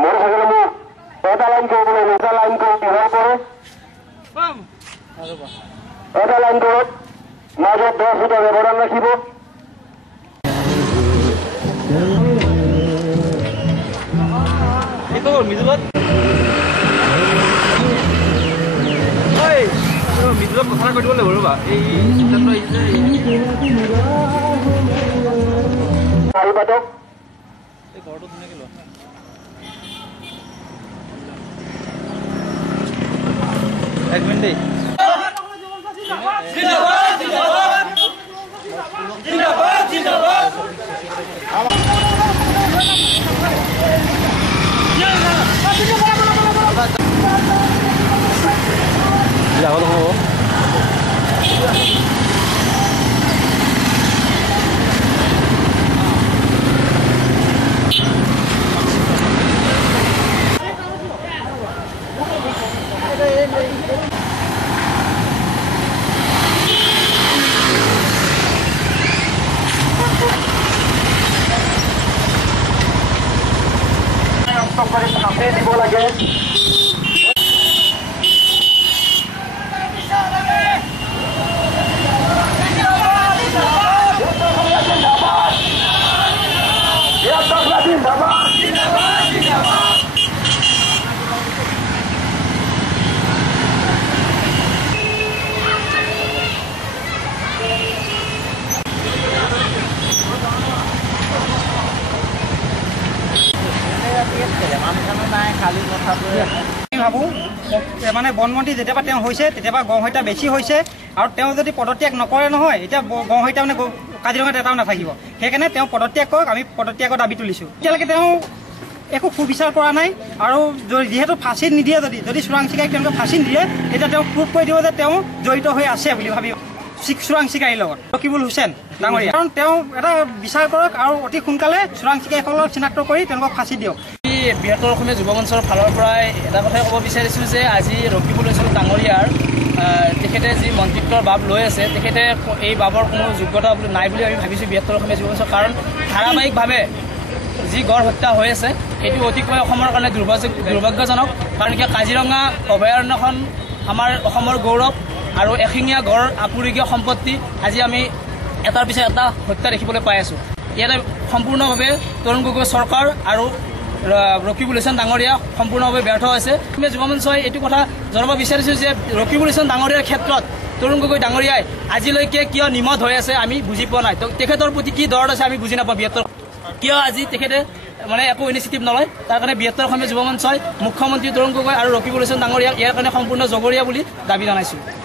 Motorcycle এটা line করবো এটা লাইন করে বিভাগ করে এটা লাইন করো মাঝে 10 ফুট ব্যবধান রাখিব মিজুলত কথা কৈ দিব লাগিব ৰ'বা এই সিদ্ধান্ত আহিছে এই ঘৰটো ধুনীয়াকৈ লোৱা এক মিনিট দেই আগত হ'ব দিব লাগে ভাবো মানে বনমন্ত্ৰী যেতিয়াবা তেওঁ হৈছে তেতিয়াবা গড় হত্যা বেছি হৈছে আৰু তেওঁ যদি পদত্যাগ নকৰে নহয় এতিয়া গড় হত্যা মানে কাজিৰঙাত এটাও নাথাকিব সেইকাৰণে তেওঁ পদত্যাগ কৰক আমি পদত্যাগৰ দাবী তুলিছোঁ এতিয়ালৈকে তেওঁ একো সুবিচাৰ কৰা নাই আৰু যিহেতু ফাঁচি নিদিয়ে যদি চোৰাং চিকাৰীক তেওঁলোকে ফাঁচি নিদিয়ে তেতিয়া তেওঁ প্ৰুভ কৰি দিব যে তেওঁ জড়িত হৈ আছে বুলি ভাবি চোৰাং চিকাৰীৰ লগত ৰকিবুল হুছেইন ডাঙৰীয়া কাৰণ তেওঁ এটা বিচাৰ কৰক আৰু অতি সোনকালে চোৰাং চিকাৰীসকলক চিনাক্ত কৰি তেওঁলোকক ফাঁচি দিয়ক বৃহত্তৰ অসমীয়া যুৱ মঞ্চৰ ফালৰ পৰাই এটা কথাই ক'ব বিচাৰিছোঁ যে আজি ৰকিবুল হুছেইন ডাঙৰীয়াৰ তেখেতে যি মন্ত্ৰিত্বৰ বাব লৈ আছে তেখেতে এই বাবৰ কোনো যোগ্যতা নাই বুলি আমি ভাবিছোঁ বৃহত্তৰ অসমীয়া যুৱ মঞ্চৰ কাৰণ ধাৰাবাহিকভাৱে যি গড় হত্যা হৈ আছে সেইটো অতিকৈ অসমৰ কাৰণে দুৰ্ভাগ্যজনক কাৰণ কিয় কাজিৰঙা অভয়াৰণ্যখন আমাৰ অসমৰ গৌৰৱ আৰু এশিঙীয়া গড় আপুৰুগীয়া সম্পত্তি আজি আমি এটাৰ পিছত এটা হত্যা দেখিবলৈ পাই আছোঁ ইয়াতে সম্পূৰ্ণভাৱে তৰুণ গগৈ চৰকাৰ আৰু ৰকিবুল হুছেইন ডাঙৰীয়া সম্পূৰ্ণভাৱে ব্যৰ্থ হৈছে আমি যুৱ মঞ্চই এইটো কথা জনাব বিচাৰিছোঁ যে ৰকিবুল হুছেইন ডাঙৰীয়াৰ ক্ষেত্ৰত তৰুণ গগৈ ডাঙৰীয়াই আজিলৈকে কিয় নিমত হৈ আছে আমি বুজি পোৱা নাই তেখেতৰ প্ৰতি কি দৰদ আছে আমি বুজি নাপাওঁ বৃহত্তৰ কিয় আজি তেখেতে মানে একো ইনিচিয়েটিভ নলয় তাৰ কাৰণে বৃহত্তৰ অসমীয়া যুৱ মঞ্চই মুখ্যমন্ত্ৰী তৰুণ গগৈ আৰু ৰকিবুল হুছেইন ডাঙৰীয়াক ইয়াৰ কাৰণে সম্পূৰ্ণ জগৰীয়া বুলি দাবী জনাইছোঁ।